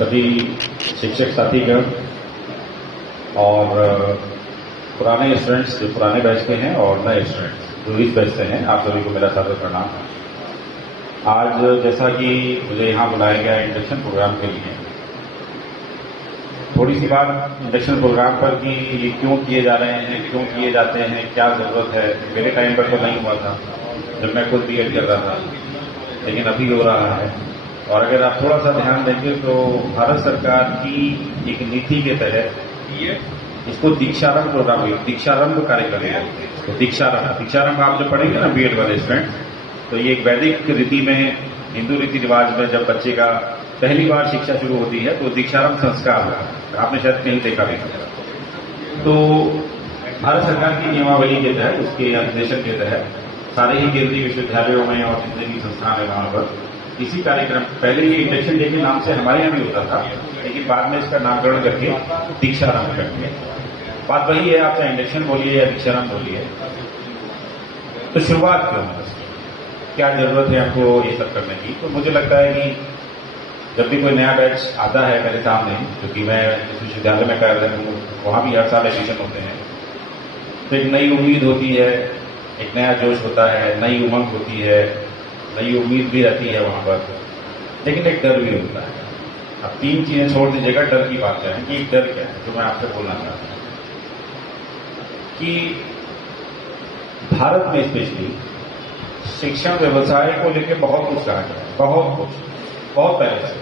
सभी शिक्षक साथीगण और पुराने स्टूडेंट्स जो पुराने बैच के हैं और नए स्टूडेंट्स जो इस बैच से हैं, आप सभी को मेरा सादर प्रणाम। आज जैसा कि मुझे यहाँ बुलाया गया इंडक्शन प्रोग्राम के लिए, थोड़ी सी बात इंडक्शन प्रोग्राम पर कि ये क्यों किए जा रहे हैं, क्यों किए जाते हैं, क्या जरूरत है। मेरे टाइम पर तो नहीं हुआ था जब मैं खुद बीएड कर रहा था, लेकिन अभी हो रहा है। और अगर आप थोड़ा सा ध्यान देंगे तो भारत सरकार की एक नीति के तहत इसको दीक्षारंभ प्रोग्राम, दीक्षारंभ कार्यक्रम है। तो दीक्षारंभ आप जब पढ़ेंगे ना बीएड वाले स्टूडेंट, तो ये एक वैदिक रीति में, हिंदू रीति रिवाज में जब बच्चे का पहली बार शिक्षा शुरू होती है तो दीक्षारंभ संस्कार होता है। आपने शायद कहीं देखा भी नहीं। तो भारत सरकार की नियमावली के तहत, उसके निर्देशन के तहत सारे ही केंद्रीय विश्वविद्यालयों में और जितने भी संस्थान है वहां पर इसी कार्यक्रम, पहले ये इंडक्शन डे के नाम से हमारे यहाँ भी होता था, लेकिन बाद में इसका नामकरण करके दीक्षारंभ कर दिया। बात वही है, आप चाहे इंडक्शन बोलिए या दीक्षारंभ बोलिए। तो शुरुआत क्यों है, क्या जरूरत है हमको ये सब करने की। तो मुझे लगता है कि जब भी कोई नया बैच आता है मेरे सामने, क्योंकि मैं जिस विश्वविद्यालय में कर रहा हूँ वहां भी हर साल एडमिशन होते हैं, तो एक नई उम्मीद होती है, एक नया जोश होता है, नई उमंग होती है, नई उम्मीद भी रहती है वहां पर, लेकिन एक डर भी होता है। अब तीन चीजें छोड़ दीजिएगा, डर की बात करें कि एक डर क्या है जो मैं आपसे बोलना चाहता हूं कि भारत में स्पेशली शिक्षण व्यवसाय को लेकर बहुत कुछ कहा गया है, बहुत पहले से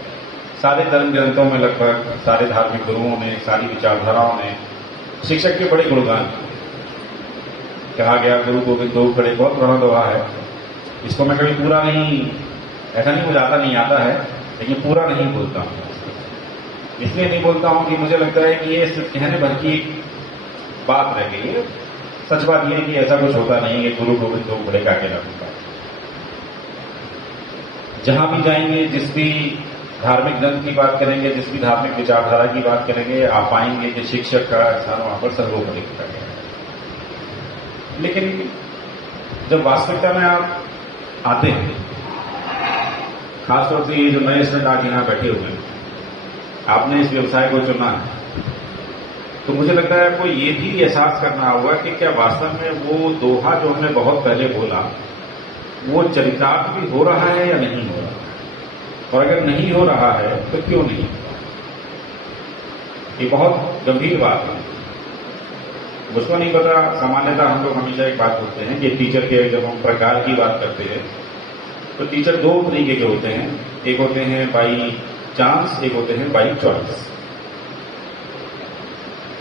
सारे धर्म ग्रंथों में, लगभग सारे धार्मिक गुरुओं ने, सारी विचारधाराओं ने शिक्षक के बड़े गुणगान कहा गया। गुरु गोविंद दो खड़े, बहुत पुराना दोहा है। इसको मैं कभी पूरा नहीं, ऐसा नहीं मुझे आता नहीं आता है, लेकिन पूरा नहीं बोलता हूं। इसलिए नहीं बोलता हूं कि मुझे लगता है कि ये सिर्फ कहने भर की बात रह गई है। सच बात यह है कि ऐसा कुछ होता नहीं है गुरु गोविंद दो खड़े का अकेला होता। जहां भी जाएंगे, जिस भी धार्मिक ग्रंथ की बात करेंगे, जिस भी धार्मिक विचारधारा की बात करेंगे, आप पाएंगे कि शिक्षक का स्थान वहां पर सर्वोपरि किया गया है। लेकिन जब वास्तविकता में आप आते हैं, खासतौर से ये जो नए स्टूडेंट आके यहां बैठे हुए हैं, आपने इस व्यवसाय को चुना है, तो मुझे लगता है आपको ये भी एहसास करना होगा कि क्या वास्तव में वो दोहा जो हमने बहुत पहले बोला वो चरितार्थ भी हो रहा है या नहीं हो रहा, और अगर नहीं हो रहा है तो क्यों नहीं। ये बहुत गंभीर बात है। मुझको नहीं पता, सामान्यतः हम लोग हमेशा एक बात बोलते हैं कि टीचर के जब हम प्रकार की बात करते हैं तो टीचर दो तरीके के होते हैं। एक होते हैं बाई चांस, एक होते हैं बाई चॉइस।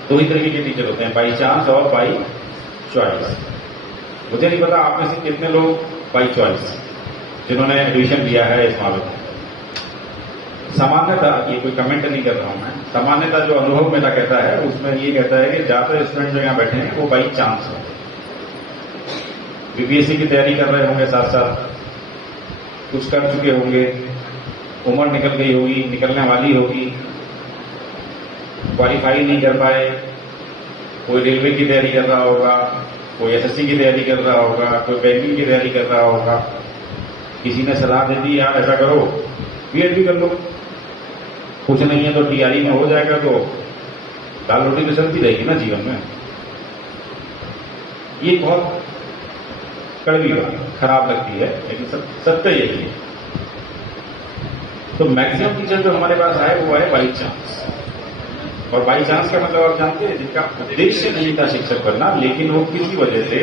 दो ही तरीके के टीचर होते हैं, बाई चांस और बाई चॉइस। मुझे नहीं पता आप में से कितने लोग बाई चॉइस जिन्होंने एडमिशन लिया है इस मामले में। सामान्यतः, ये कोई कमेंट नहीं कर रहा हूं मैं, सामान्यतः जो अनुभव मेरा कहता है उसमें ये कहता है कि ज्यादातर स्टूडेंट जो यहां बैठे हैं वो बाई चांस है। बीपीएससी की तैयारी कर रहे होंगे, साथ साथ कुछ कर चुके होंगे, उम्र निकल गई होगी, निकलने वाली होगी, क्वालिफाई नहीं कर पाए, कोई रेलवे की तैयारी कर रहा होगा, कोई एसएससी की तैयारी कर रहा होगा, कोई बैंकिंग की तैयारी कर रहा होगा। किसी ने सलाह दे दी यार ऐसा करो, बीएड भी कर लो, कुछ नहीं है तो टीआरई में हो जाएगा, तो दाल रोटी तो चलती रहेगी ना जीवन में। ये बहुत कड़वी बात, खराब लगती है, लेकिन सत्य यही है। तो मैक्सिमम टीचर जो हमारे पास आए वो आए बाई चांस। और बाई चांस का मतलब आप जानते हैं, जिनका उद्देश्य नहीं था शिक्षक बनना, लेकिन वो किसी वजह से,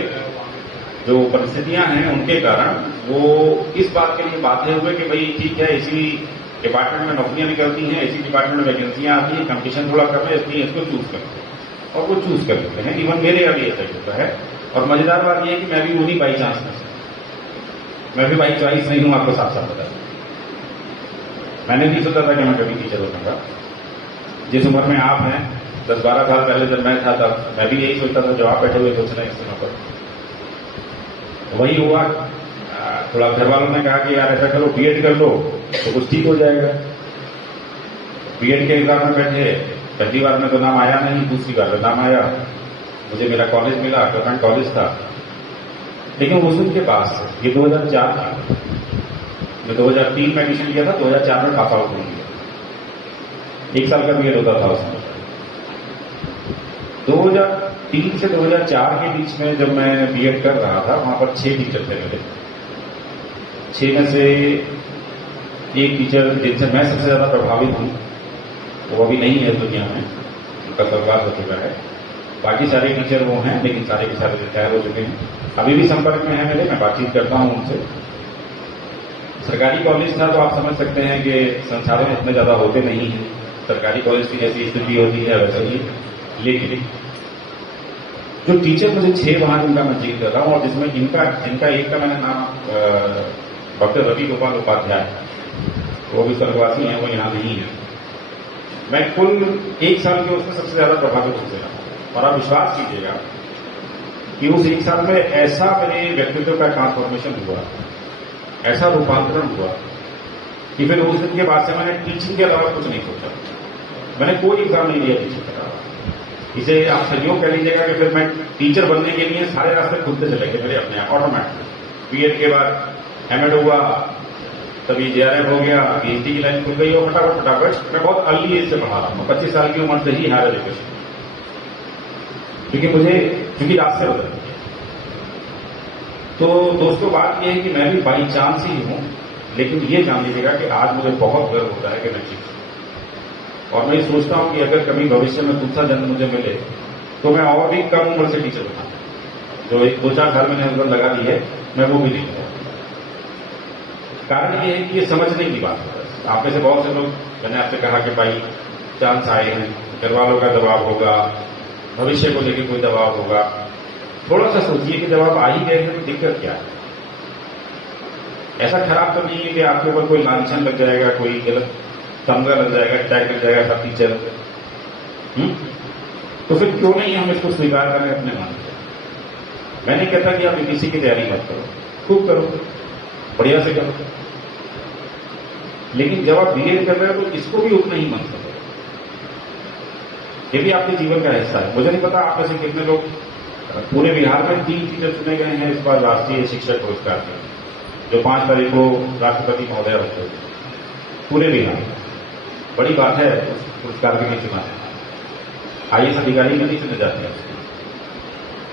जो परिस्थितियां हैं उनके कारण, वो इस बात के लिए बाध्य हुए कि भाई ठीक है, इसी डिपार्टमेंट में नौकरियां निकलती हैं, इसी डिपार्टमेंट में वैकेंसियां आती हैं, कंपटीशन थोड़ा कम है, इसलिए इसको चूज करते हैं और वो चूज कर लेते हैं। इवन मेरे यहाँ भी ऐसा होता है। और मजेदार बात यह है कि मैं भी उन्हीं बाई चांस में से, मैं भी बाई चॉइस नहीं हूं, आपको साफ साफ बता। मैंने नहीं सोचा था कि मैं कभी टीचर हो सकूंगा। जिस उम्र में आप हैं, 10-12 साल पहले जब मैं था तब मैं भी यही सोचता था जो आप बैठे हुए सोच रहे हैं इस समय पर। वही हुआ, थोड़ा घर वालों ने कहा कि यार ऐसा करो बीएड कर लो तो कुछ ठीक हो जाएगा। बीएड के एग्जाम में बैठे, पहली बार में तो नाम आया नहीं, दूसरी बार में नाम आया, मुझे मेरा कॉलेज मिला, गवर्नमेंट कॉलेज था, लेकिन वो उसके पास ये 2004 था। मैं 2003 में एडमिशन लिया था, 2004 में पास आउट हो गया। 1 साल का बीएड होता था उसमें। 2003 से 2004 के बीच में जब मैं बीएड कर रहा था, वहां पर 6 टीचर थे मेरे। 6 में से एक टीचर जिनसे मैं सबसे ज्यादा प्रभावित हूं, वो अभी नहीं है दुनिया में, उनका स्वर्गवास हो चुका है। बाकी सारे टीचर वो हैं, लेकिन सारे के सारे रिटायर हो चुके हैं। अभी भी संपर्क में है मेरे, मैं बातचीत करता हूं उनसे। सरकारी कॉलेज था तो आप समझ सकते हैं कि संसाधन इतने ज्यादा होते नहीं हैं, सरकारी कॉलेज की जैसी स्थिति होती है वैसे ही। लेकिन जो टीचर मुझे 6 वहां जिनका मैं जिक्र कर रहा हूं, और जिसमें जिनका एक का मैंने नाम डॉक्टर रवि गोपाल उपाध्याय, वो भी स्वर्गवासी हैं, वो यहां नहीं है। मैं कुल 1 साल के उसमें सबसे ज्यादा प्रभावित हो गया, और आप विश्वास कीजिएगा कि उस 1 साल में ऐसा मेरे व्यक्तित्व का ट्रांसफॉर्मेशन हुआ, ऐसा रूपांतरण हुआ कि फिर उस दिन के बाद से मैंने टीचिंग के अलावा कुछ नहीं सोचा। मैंने कोई एग्जाम नहीं दिया टीचिंग के अलावा। इसे आप संयोग कह लीजिएगा कि फिर मैं टीचर बनने के लिए सारे रास्ते खुलते चले गए मेरे अपने आप, ऑटोमेटिक। बीएड के बाद एमएड हुआ, तभी जेआरएफ हो गया, पीएचडी की लाइन खुल गई, और फटाफट मैं बहुत अर्ली एज से पढ़ा रहा हूं, 25 साल की उम्र से ही हायर एजुकेशन, क्योंकि रास्ते बदल गए। तो दोस्तों, बात यह है कि मैं भी बाई चांस ही हूं, लेकिन ये जान लीजिएगा कि आज मुझे बहुत गर्व होता है कि मैं टीचर हूं। और मैं सोचता हूं कि अगर कभी भविष्य में दूसरा जन्म मुझे मिले तो मैं और भी कम उम्र से टीचर बना, जो 2-4 साल मैंने उम्र लगा दी है, मैं वो भी नहीं करूंगा। कारण ये है कि ये समझने की बात है। आप में से बहुत से लोग, मैंने आपसे कहा कि भाई चांस आए हैं, घर वालों का दबाव होगा, भविष्य को लेकर कोई दबाव होगा। थोड़ा सा सोचिए कि जब आप आ ही गए हैं तो दिक्कत क्या है। ऐसा खराब तो नहीं है कि आपके ऊपर कोई लांछन लग जाएगा, कोई गलत तमगा लग जाएगा, टैग लग जाएगा सब टीचर। तो फिर क्यों नहीं हम इसको स्वीकार करें अपने मन से। मैं नहीं कहता कि आप किसी की तैयारी मत करो, खूब करो, बढ़िया से करो, लेकिन जब आप बीएड कर रहे हो तो इसको भी उतना ही मन करो। ये भी आपके जीवन का हिस्सा है। मुझे नहीं पता आप में से कितने लोग, पूरे बिहार में 3 टीचर चुने गए हैं इस बार राष्ट्रीय शिक्षक पुरस्कार में, जो 5 तारीख को राष्ट्रपति महोदय होते हैं पूरे बिहार। बड़ी बात है उस पुरस्कार के लिए चुना। आईएएस अधिकारी नहीं चुने जाते हैं।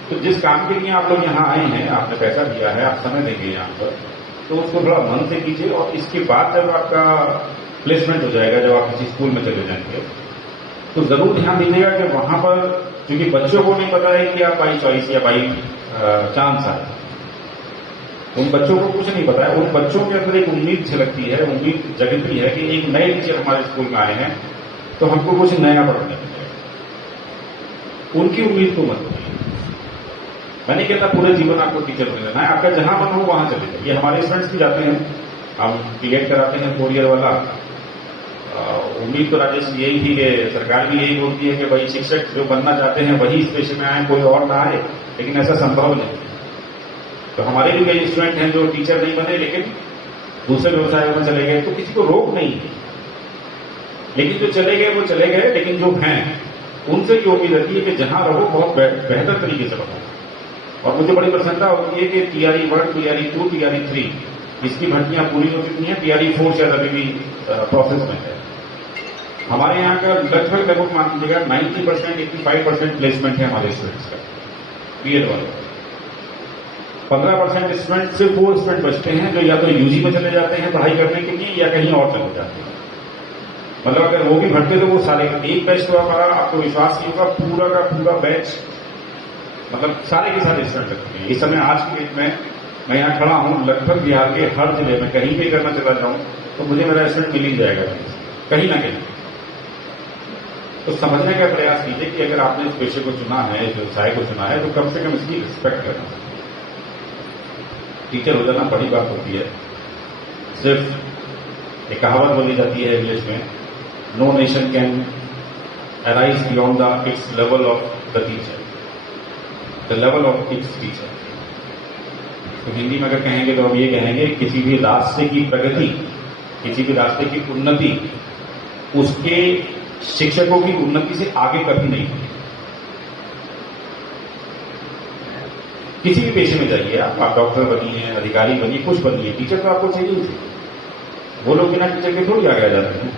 तो जिस काम के लिए आप लोग यहाँ आए हैं, आपने पैसा दिया है, आप समय देंगे यहाँ पर, तो उसको थोड़ा मन से कीजिए। और इसके बाद जब आपका प्लेसमेंट हो जाएगा, जब आप किसी स्कूल में चले जाएंगे, तो जरूर ध्यान दीजिएगा कि वहां पर, क्योंकि बच्चों को नहीं पता है कि आप बाई चॉइस या बाई चांस आए, उन बच्चों को कुछ नहीं पता है। उन बच्चों के अंदर एक उम्मीद झलकती है, उम्मीद जगती है कि एक नए टीचर हमारे स्कूल में आए हैं तो हमको कुछ नया पढ़ने मिलेगा। उनकी उम्मीद को मत करिए। मैं नहीं कहता पूरे जीवन आपको टीचर बन लेना है, आपका जहां मन हो वहां चले जाइए। ये हमारे स्टूडेंट्स भी जाते हैं, हम बीएड कराते हैं 4 ईयर वाला। उम्मीद तो राजेश यही थी कि सरकार भी यही बोलती है कि भाई शिक्षक जो बनना चाहते हैं वही इस पेशे में आए, कोई और ना आए, लेकिन ऐसा संभव नहीं। तो हमारे भी कई स्टूडेंट हैं जो टीचर नहीं बने लेकिन दूसरे व्यवसायों में चले गए, तो किसी को रोक नहीं है। लेकिन जो चले गए वो चले गए, लेकिन जो हैं उनसे ये उम्मीद रहती है कि जहां रहो बहुत बेहतर तरीके से बढ़ो। और मुझे बड़ी प्रसन्नता होती है कि टीआरई 1, टीआरई 2, टीआरई 3 इसकी भर्तियां पूरी हो चुकी हैं। टीआरई 4 शायद अभी भी प्रोसेस में है। हमारे यहाँ का लगभग मान लीजिएगा 90%, 85% प्लेसमेंट है हमारे स्टूडेंट्स का बीएड वाले। 15% स्टूडेंट, सिर्फ वो स्टूडेंट बचते हैं जो या तो यूजी में चले जाते हैं पढ़ाई करने के लिए, या कहीं और चले जाते हैं। मतलब अगर वो भी भटके तो वो सारे एक बैच तो हमारा, आपको विश्वास नहीं होगा, पूरा का पूरा बैच, मतलब सारे के सारे स्टूडेंट लगते हैं। इस समय आज की डेट में मैं यहाँ खड़ा हूँ, लगभग बिहार के हर जिले में कहीं भी करना चला जाऊं तो मुझे मेरा स्टूडेंट मिल ही जाएगा कहीं ना कहीं। तो समझने का प्रयास कीजिए कि अगर आपने इस पेशे को चुना है, इस व्यवसाय को चुना है, तो कम से कम इसकी रिस्पेक्ट करना। टीचर हो जाना बड़ी बात होती है। सिर्फ एक कहावत बोली जाती है इंग्लिश में, no nation can arise beyond the its level of the teacher, the level of its teacher. तो हिंदी में अगर कहेंगे तो हम ये कहेंगे, किसी भी रास्ते की प्रगति, किसी भी रास्ते की उन्नति उसके शिक्षकों की उन्नति से आगे कभी नहीं होगी। किसी भी पेशे में जाइए आप डॉक्टर बनिए, अधिकारी बनिए, कुछ बनिए, टीचर तो आपको चाहिए ही। वो लोग बिना टीचर के थोड़ी आगे आ जाते हैं।